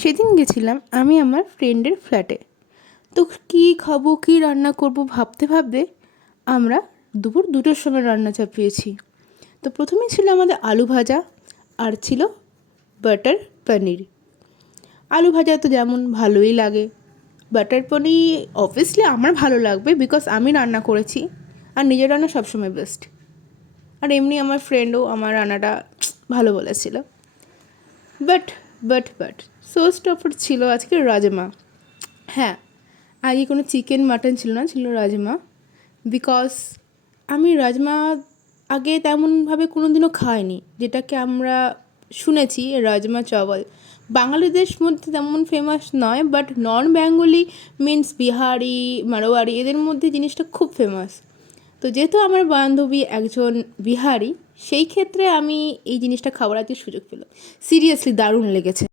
সেদিন গেছিলাম আমি আমার ফ্রেন্ডের ফ্ল্যাটে। তো কী খাবো কী রান্না করব ভাবতে ভাবতে আমরা দুপুর 2টোর সময় রান্না চাপিয়েছি। তো প্রথমেই ছিল আমাদের আলু ভাজা আর ছিল বাটার পনির। আলু ভাজা তো যেমন ভালোই লাগে, বাটার পনির অবভিয়াসলি আমার ভালো লাগবে বিকজ আমি রান্না করেছি আর নিজের রান্না সবসময় বেস্ট। আর এমনি আমার ফ্রেন্ডও আমার রান্নাটা ভালো বলেছিল। বাট সোর্স অফার ছিল আজকে রাজমা। হ্যাঁ, আগে কোনো চিকেন মাটন ছিল না, ছিল রাজমা। বিকজ আমি রাজমা আগে তেমনভাবে কোনো দিনও খাইনি, যেটাকে আমরা শুনেছি রাজমা চাওয়াল বাঙালিদের মধ্যে তেমন ফেমাস নয়, but non Bengali means Bihari Marwari এদের মধ্যে জিনিসটা খুব ফেমাস। তো যেহেতু আমার বান্ধবী একজন বিহারি, সেই ক্ষেত্রে আমি এই জিনিসটা খাওয়ার আজকে সুযোগ পেলাম। সিরিয়াসলি দারুণ লেগেছে।